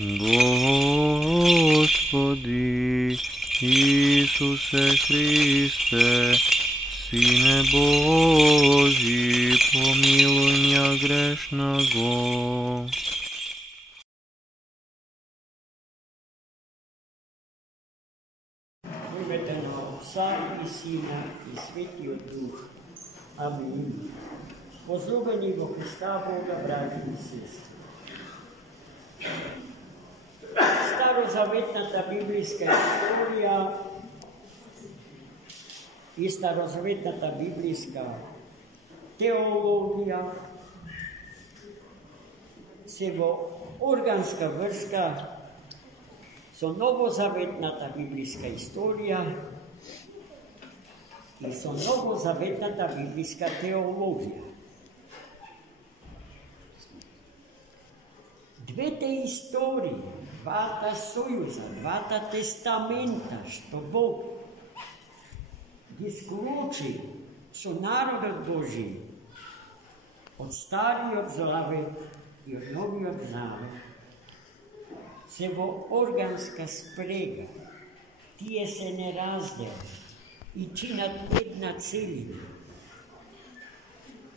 Господи Ісусе Христе, Сине Божий, помилуй меня грешного. В ім'я Отця і Сина, і Святого Духа. Амінь. Возлюблені во Христа Бога, браті і сестри. Старозаветната библейска история и старозаветната библейска теологија се во органска врска со новозаветната библейска историја и со новозаветната библейска теологија. Двете истории, двата сојуза, двата тестамента, што Бог ги склучи со народот Божи од Стариот Завет и од Новиот Завет, се во органска спрега, тие се неразделни и чинат една целина.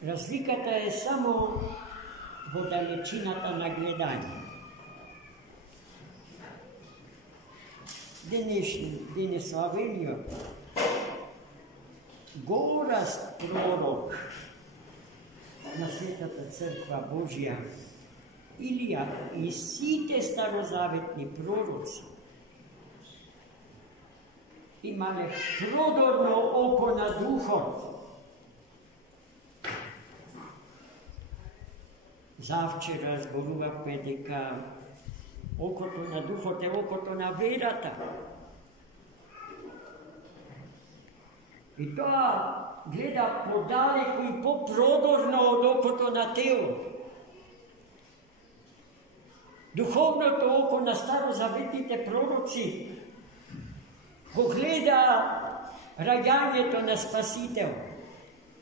Разликата е само во далечината на гледање. Денесавениот гораст пророк на Светата Црква Божја, Илија и сите старозаветни пророци имале продорно око на духот. Завчера зборувавме дека окото на духот е окото на верата. И тоа гледа подалеку и попродорно од окото на телото. Духовното око на старозаветните пророци го гледа раѓањето на Спасител.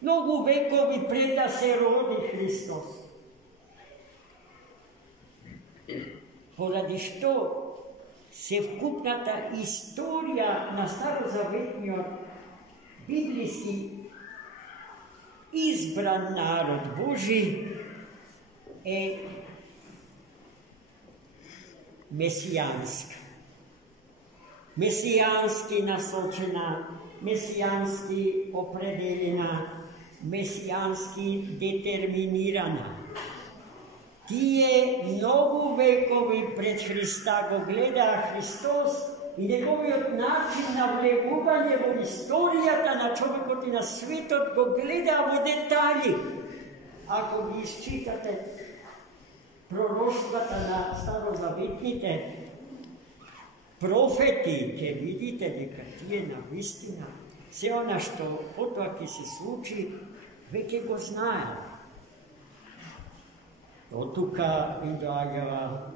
Многу векови пред да се роди Христос. Поради што севкупната историја на старозаветниот библиски избран народ Божи е месијанска. Месијански насочена, месијански определена, месијански детерминирана. Тие многу векови пред Христа го гледаа Христос и неговиот начин на влегување во историјата на човекот и на светот го гледаа во детали. Ако ги исчитате пророштвата на старозаветните профети, ќе видите дека тие навистина се она што потоа ќе се случи, веќе го знаело. Од тука им доаѓала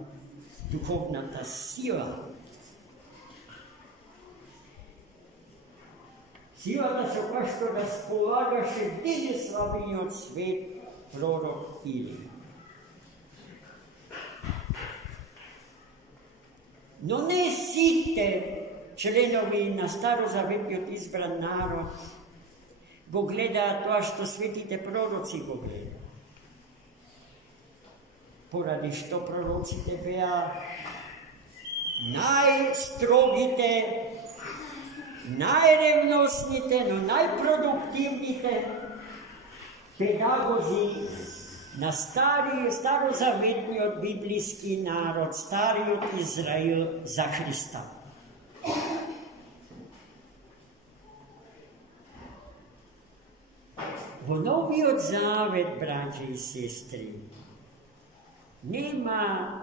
духовната сила. Силата со која што располагаше денеславниот свет пророк Илија. Но не сите членови на старозаветниот избран народ го гледаат тоа што светите пророци го гледаат. Поради што пророците беа најстрогите, најревносните, но најпродуктивните педагози на старозаветниот библиски народ, стариот Израил за Христа. Во Новиот Завет, браќа и сестри, нема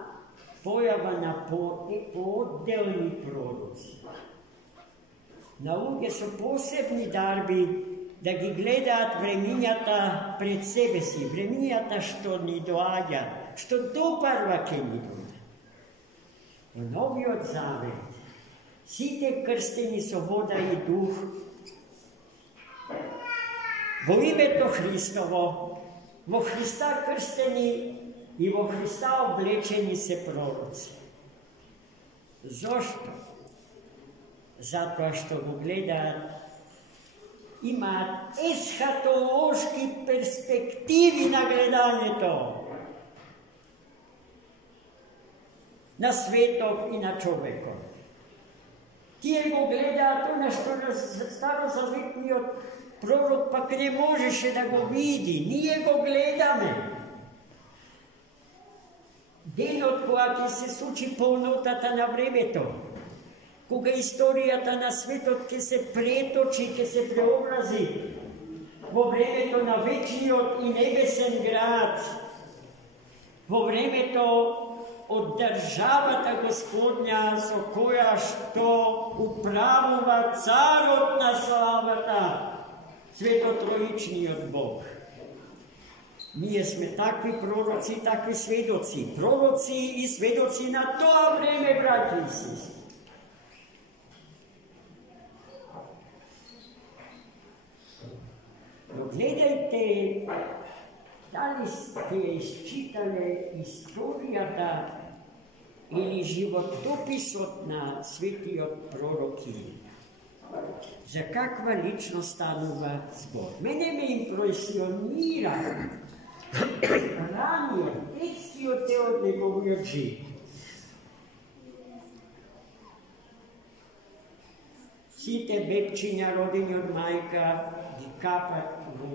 појава на поодделни пророци. На луѓе со посебни дарби да ги гледаат времињата пред себе си, времињата што ни доаѓа, што допарва ке ни дојде. Во Новиот Завет, сите крстени со вода и дух, во името Христово, во Христа крстени и во Христа облечени се пророци. Zašto? Zato što go gleda ima eshatološki perspektivi na gledanje to. Na svetog i na čovjekov. Ti go gleda to na što starozavjetni prorok pak ne možeš da go vidi, nije go gledame. Den od koga se suči polnotata na vreme to. Koga istorijata na svetot, ki se pretoči, ki se preobrazi. Vo vreme to na večni i nebesen grad. Vo vreme to od državata Gospodnja, so koja što upravova carotna slavata, svetotrojični od Bog. Nije sme takvi proroci i takvi svedoci. Proroci i svedoci na to vreme, braći i sestri. No gledajte, da li ste iščitali istorijata ili životopis na sveti od proroki. Za kakva ličnost stanova zbor. Mene me impresionira ranije teksti od te od njegovih živ. Site bebčinja rodinja od majka, di kapa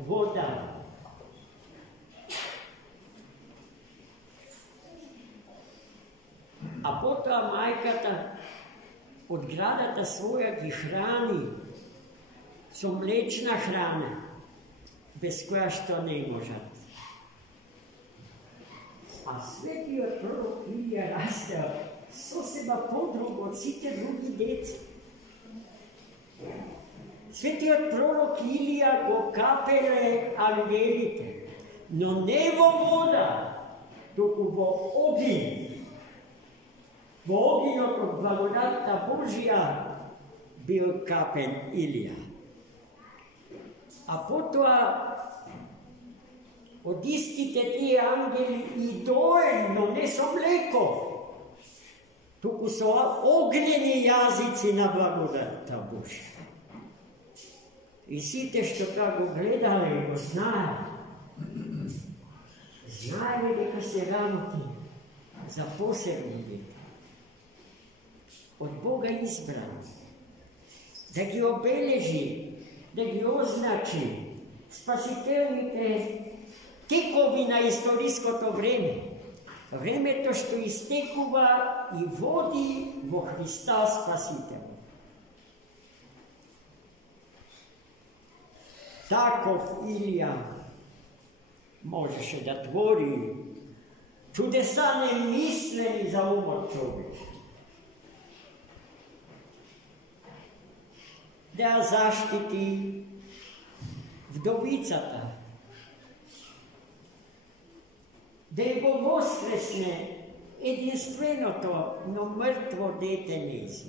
voda. A potom majkata od gradata svoja ki hrani, so mlečna hrana, bez koja što ne možat. A sveti od prorok Ilija rastao, so seba podrugo od site drugi deci. Sveti od prorok Ilija go kapele angelite, no ne vo voda, dok vo oginj. Vo oginj od blagodata Božja bil kapen Ilija. A potom odistite ti angeli i dojno, ne so mleko. Tuku so ognjeni jazici na blagodata Božja. I site što tako gledali go znaju. Znaju neka se ramoti za posebni dete. Od Boga izbran. Da gi obeleži, da gi označi spasiteljite tekovi na istorijsko to vreme. Vreme to što istekuva i vodi vo Hrista spasitelja. Takov Ilija možeš da tvori čudesa nemisleni za umor čovječa. Da zaštiti vdovicata, da je go voskresne jedinstveno to, no mrtvo dete nezi.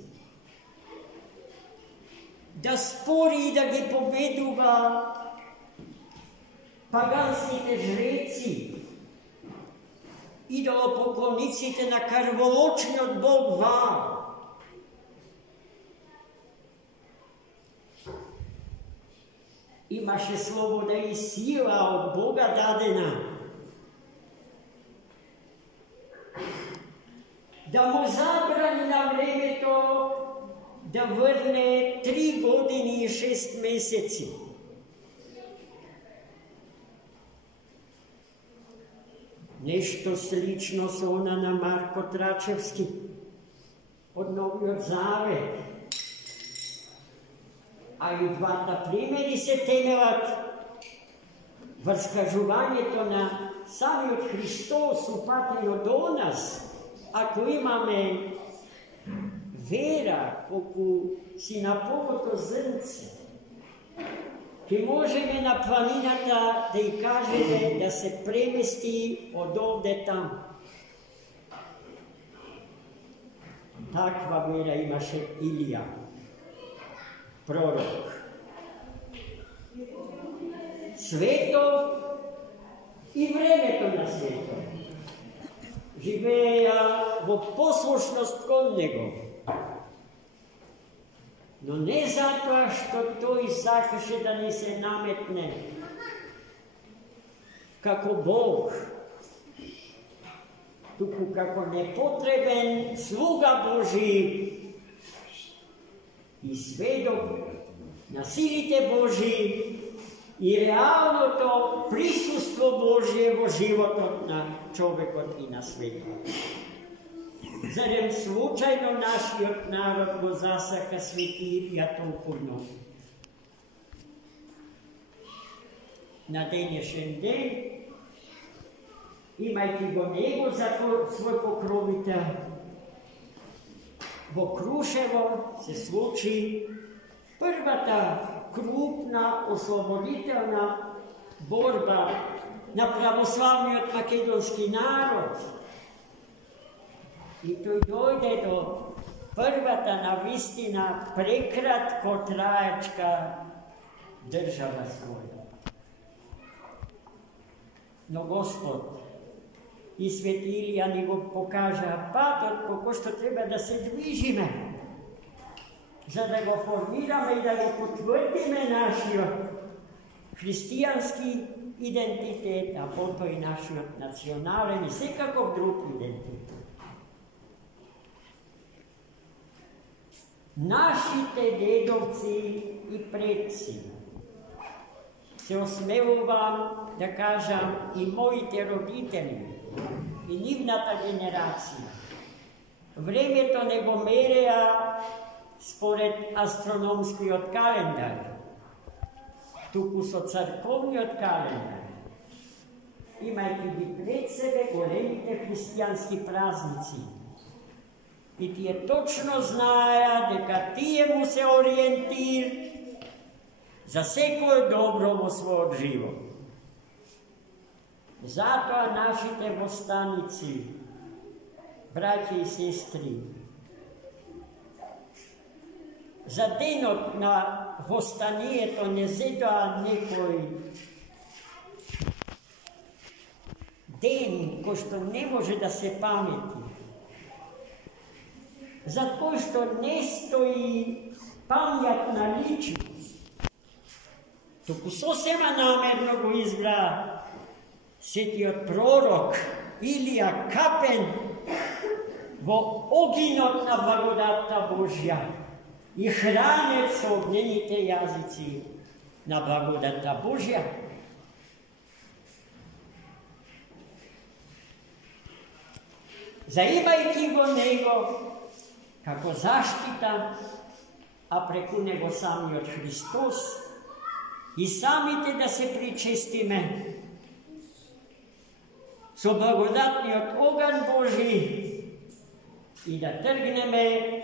Da spori i da gi pobeduva paganskite žreci, idolopoklonnicite na krvoločni od Bog vam. Imaše sloboda i sila od Boga dadena. Da mu zabrani na vreme to da vrne 3 godine i 6 meseci. Nešto slično su ona na Marko Tračevski od Novi od Zavet. A i dvata primjeri se temelat vrskažuvanje to na sami od Hristos upati od nas. Ako imame vera, koliko si napogoto zrnce, ki može me na planinata da i kažete da se premesti od ovde tam. Takva vera imaše Ilija, prorok. Sveto i vreme to na sveto. живея во послушност кон Него. Но не затоа што тој сакаше да ни се наметне како Бог, туку како непотребен слуга Божи и сведок на силите Божи и реалното присуство Божие во животот на човекот и на светот. Зарем случајно нашиот народ го засака светијата толкова? На денешен ден, имајќи го него за свој покровител, во Крушево се случи првата крупна ослободителна борба на православниот македонски народ. И тој дојде до првата навистина прекратко траечка држава своја. Но Господ и Свети Илија ни го покажа патот по кој што треба да се движиме, за да го формираме и да го потврдиме нашиот христијански идентитет, а потоа и нашиот национален и секаков друг идентитет. Нашите дедовци и предци, се осмелувам да кажам и моите родители, и нивната генерација, времето не го мереа според астрономскиот календар, туку со црковниот календар, имајќи ги пред себе големите христијански празници. И тие точно знаеа дека тие му се ориентир за секој добро во својот живот. Затоа нашите востаници, браќи и сестри, за денот на востанието не зедоа некој ден кој што не може да се памети, за кој што не стои памјатна личност, туку сосема намерно го избра светиот пророк Илија Капен во огинот на благодатта Божја и хранет со огнените јазици на благодатта Божја. Заимајќи го него како заштита, а преку него самиот Христос, и самите да се причестиме со благодатниот оган Божи и да тргнеме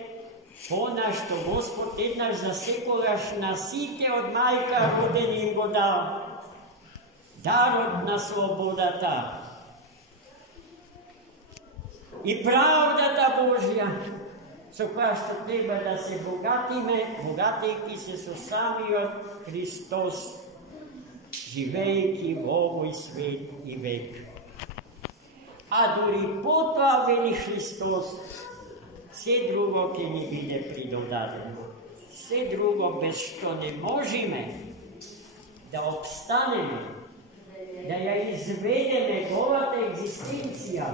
она што Господ еднаш за секогаш на сите од мајка родени им го дал, дарот на слободата и правдата Божја, со која што треба да се богатиме, богатејќи се со самиот Христос, живејќи во овој свет и век. А дури потоа, вели Христос, се друго ќе ни биде придодадено. Се друго без што не можеме да обстанеме, да ја изведеме голата екзистенција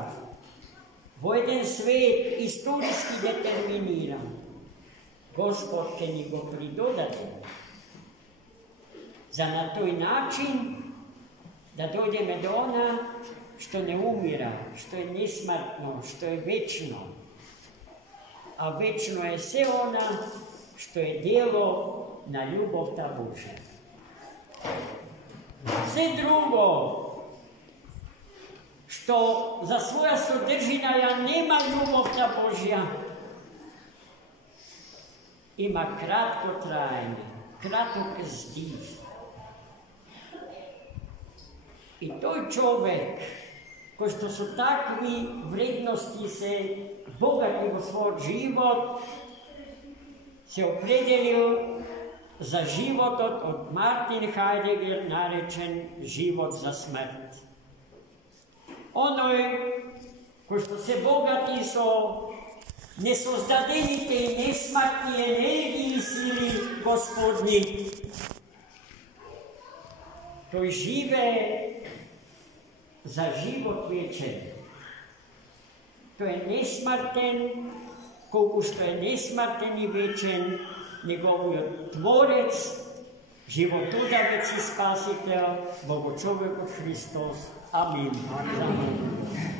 во еден свет историски детерминиран, Господ ќе ни го придодаде. За на тој начин да дојдеме до она што не умира, што е несмртно, што е вечно. А вечно е се она што е дело на љубовта Божја. Се друго што за своја содржина ја нема љубовта Божја, има кратко траење, краток здив. И тој човек, кој што со такви вредности се богати во својот живот, се определил за животот од Мартин Хајдегер наречен живот за смрт. Оној Ko što se bogati so nesozdadeni tej nesmrtni energiji sili Gospodnji, to žive za život vječan. To je nesmrten, koliko što je nesmrten i vječan, njegov Tvorec, životodavec i Spasitelj, Bogo čovjek Hristos. Amin. Amin.